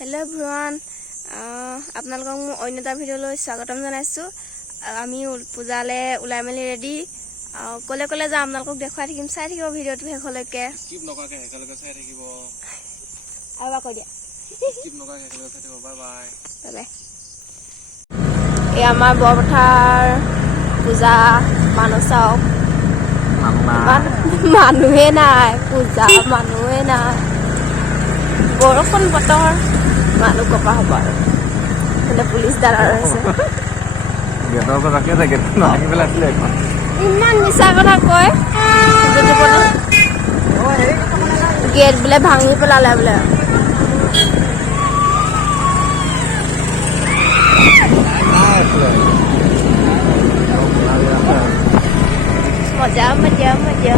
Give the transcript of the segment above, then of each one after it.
Hello everyone, আপোনালোকক মই অন্য এটা ভিডিঅ'লৈ স্বাগতম জনাইছো। আমি পূজালে উলাই মেলি ৰেডি কলে কলে যাম আপোনালোকক দেখুৱাই থাকিম চাই থাকিব ভিডিঅ'টো শেষলৈকে স্কিপ নকৰাকে শেষলৈকে চাই থাকিব আৰু কৈ দিয়া স্কিপ নকৰাকে শেষলৈকে চাই থাকিব বাই বাই বাই এই আমাৰ বৰপথাৰ পূজা মানসাও মানুহে নাই পূজা মানুহে নাই বৰষুণ বতৰ মানুহ কপা হ'ব আৰু মানে পুলিচ দালাৰ আছে গেটৰ পৰা ৰাখি আছে গেট নাহি পেলাই আছিলে এখন ইমান মিছা কথা কয় যদি বলে গেট বোলে ভাঙি পেলালে বোলে মজা মজা মজা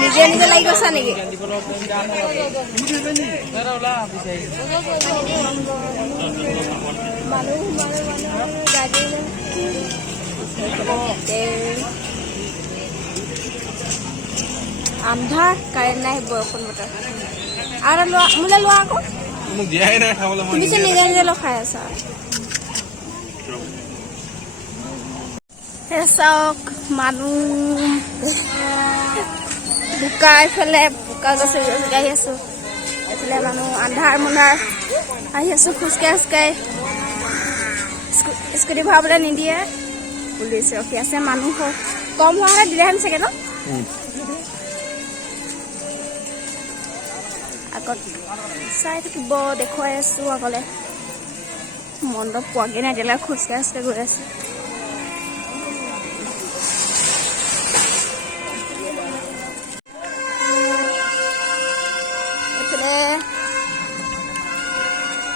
নিজে নিজে লাগি গৈছা নেকি আন্ধাৰ কাৰেণ্ট নাই বৰষুণ বতৰ আৰু মোলে লোৱা আকৌ মোক দিয়াই নাই খাবলৈ মই নিজে নিজে খাই আছা চাওক মানুহ বোকা এইফালে বোকা গছ আহি আছো এইফালে মানুহ আন্ধাৰ মুন্ধাৰ আহি আছো খোজকাঢ়ি খোজকাঢ়ি স্কুটি ভৰাবলৈ নিদিয়ে পুলিচ ৰখি আছে মানুহ কম হোৱা হ'লে দিলেহেঁতেন চাগে ন আগত চাই থাকিব দেখুৱাই আছো আগলে মণ্ডপ পোৱাগে নাই এতিয়ালৈ খোজকাঢ়ি খোজকাঢ়ি গৈ আছো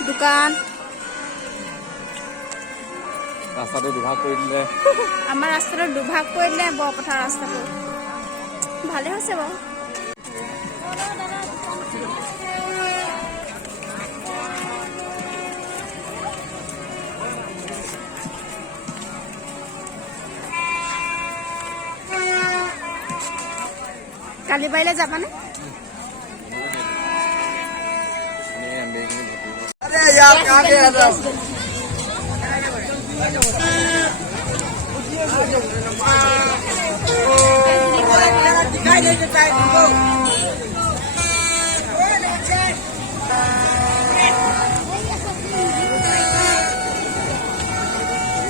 দোকান ৰাস্তাটো দুভাগ কৰি দিলে আমাৰ ৰাস্তাটো দুভাগ কৰি দিলে বৰপথাৰ ৰাস্তাটো ভালে হৈছে বাৰু কালি পাৰিলে যাবানে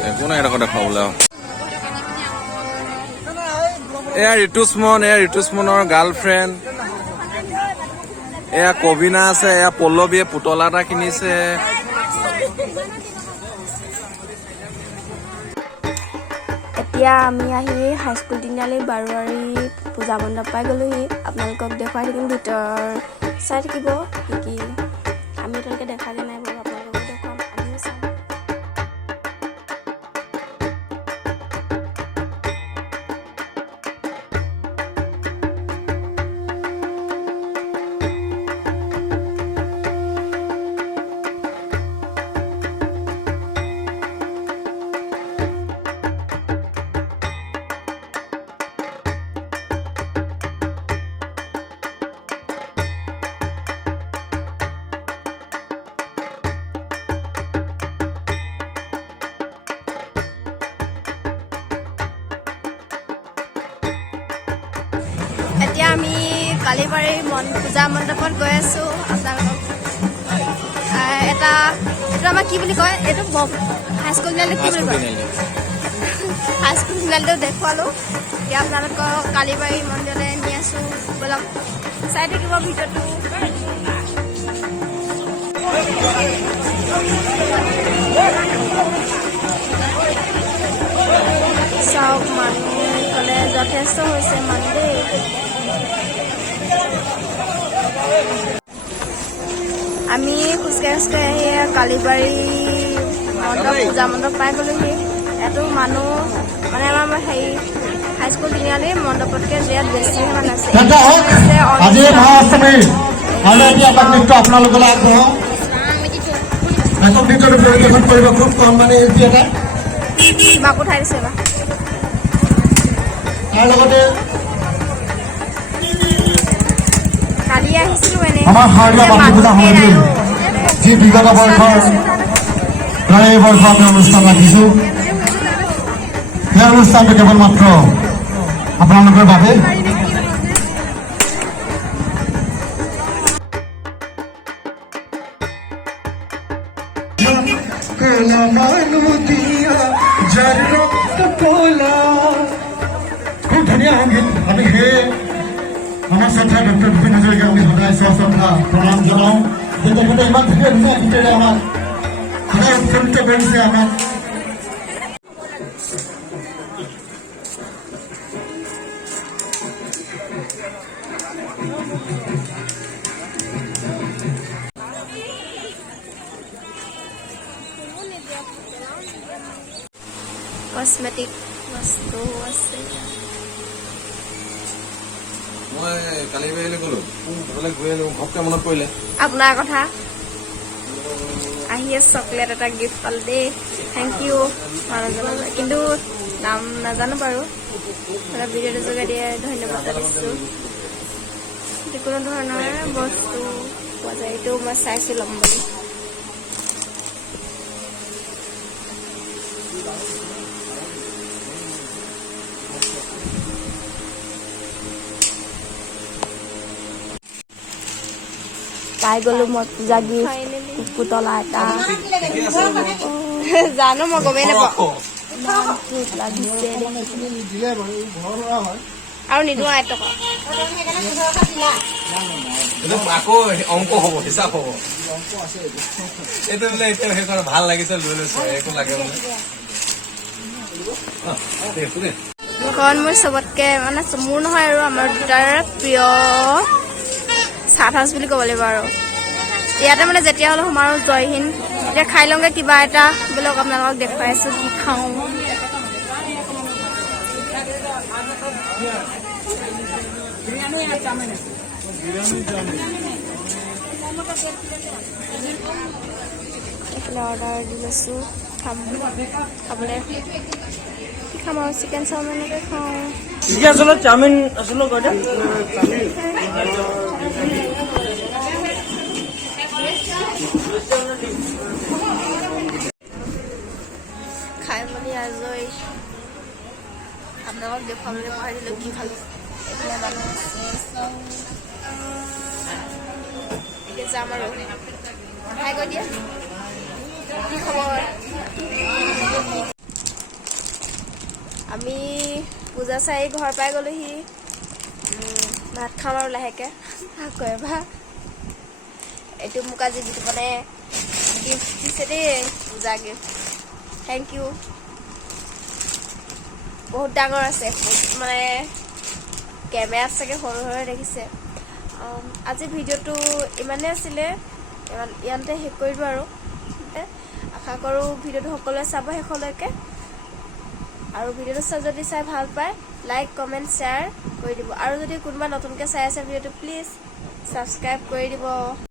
একো নাই এটা দেখাবলৈ এয়া ঋতুস্মনৰ গাৰ্লফ্ৰেণ্ড এয়া কবিনা আছে এয়া পল্লৱীয়ে পুতলা এটা কিনিছে এতিয়া আমি আহি হাইস্কুল তিনিআলি বাৰোৱাৰী পূজা মণ্ডপ পাই গ'লোহি আপোনালোকক দেখুৱাই থাকিম ভিতৰ চাই থাকিব কি কি আমি এতিয়ালৈকে দেখাগে নাই বাৰু আপোনালোকক দেখুৱাম আমিও চাম এতিয়া আমি কালিবাৰী পূজা মণ্ডপত গৈ আছো আপোনালোকক এইটো আমাৰ কি বুলি কয় এইটো হাইস্কুল তিনিআলি কি বুলি কয় হাইস্কুল তিনিআলিটো দেখুৱালো এতিয়া আপোনালোকক কালিবাৰী মন্দিৰলৈ নি আছো বলক চাই থাকিব ভিডিঅ'টো চাওক মানুহ এইফালে যথেষ্ট হৈছে মানুহ দেই আমি খোজকাঢ়ি খোজকাঢ়ি আহি কালিবাৰী মণ্ডপ পূজা মণ্ডপ পাই গ'লোহি ইয়াতো মানুহ মানে আমাৰ হেৰি হাইস্কুল তিনিআলি মণ্ডপতকৈ ইয়াত বেছিহে মানুহ আছে আপোনালোকলৈ আগবঢ়াওঁ একক নৃত্যটো পৰিৱেশন কৰিব খুব কম মানে শিল্পী এটা মাক উঠাই দিছে বা তাৰ লগতে কালি আহিছিলোঁ এনে আমাৰ শাৰদীয় বাৰ্ষিক পূজা সমিতি যি বিগত বৰ্ষৰ প্ৰায় এই বৰ্ষ আমি অনুষ্ঠান ৰাখিছোঁ সেই অনুষ্ঠানটো কেৱল মাত্ৰ আপোনালোকৰ বাবে খুব ধুনীয়া সংগীত আমি সেই আমাৰ শ্ৰদ্ধা ডক্টৰ ভূপেন হাজৰিকাক আমি সদায় শ্ৰদ্ধা প্ৰণাম জনাওঁ যে তেখেতে ইমান ধুনীয়া ধুনীয়া গীতেৰে আমাক সদায় উৎফুল্লিত কৰিছে আমাক কসমেটিক বস্তু আছে মই কালি বাহিৰলৈ গ'লো ঘৰলৈ গৈ আহিলোঁ ঘপকৈ মনত পৰিলে আপোনাৰ কথা আহি আছে চকলেট এটা গিফ্ট পালোঁ দেই থেংক ইউ মানুহজনলৈ কিন্তু নাম নাজানো বাৰু ভিডিঅ'টোৰ যোগেদি ধন্যবাদ দিছোঁ যিকোনো ধৰণৰ বস্তু পোৱা যায় এইটো মই চাইছোঁ ল'ম বুলি পাই গ'লো মই পূজা গিফ্ট পুতলা এটা জানো মই গমেই নাপাওঁ লাগিছে আৰু নিদিওঁ 8 টকা আকৌ অংক হ'ব হিচাপ হ'ব এইটো বোলে এতিয়া সেইখন ভাল লাগিছে লৈ লৈছো একো লাগে বোলে এখন মোৰ চবতকৈ মানে মোৰ নহয় আৰু আমাৰ দুটাৰ প্ৰিয় চাট হাউচ বুলি ক'ব লাগিব আৰু ইয়াতে মানে যেতিয়া হ'লেও সোমাৰো জয় হিন্দ এতিয়া খাই লওঁগৈ কিবা এটা বোলক আপোনালোকক দেখুৱাই আছোঁ কি খাওঁ এইফালে অৰ্ডাৰ দি লৈছোঁ খাবলৈ কি খাম আৰু চিকেন চাওমিনকে খাওঁ আচলতে চাওমিন আচলতে কয়টা খাই মেলি আজৰি আপোনালোকক দেখুৱাবলৈ পাৰিলোঁ কি খালোঁ এতিয়া মানুহ এতিয়া যাম আৰু খাই গৈ দিয়া কি খবৰ আমি পূজা চাই ঘৰ পাই গ'লোহি ভাত খাম আৰু লাহেকৈ আকৌ এবাৰ এইটো মোক আজি যিটো মানে গিফ্ট দিছে দেই পূজা গিফ্ট থেংক ইউ বহুত ডাঙৰ আছে মানে কেমেৰাত চাগে সৰু সৰু দেখিছে আজি ভিডিঅ'টো ইমানেই আছিলে ইয়াতে শেষ কৰি দিওঁ আৰু আশা কৰোঁ ভিডিঅ'টো সকলোৱে চাব শেষলৈকে আৰু ভিডিঅ'টো যদি চাই ভাল পায় লাইক কমেণ্ট শ্বেয়াৰ কৰি দিব আৰু যদি কোনোবা নতুনকৈ চাই আছে ভিডিঅ'টো প্লিজ ছাবস্ক্ৰাইব কৰি দিব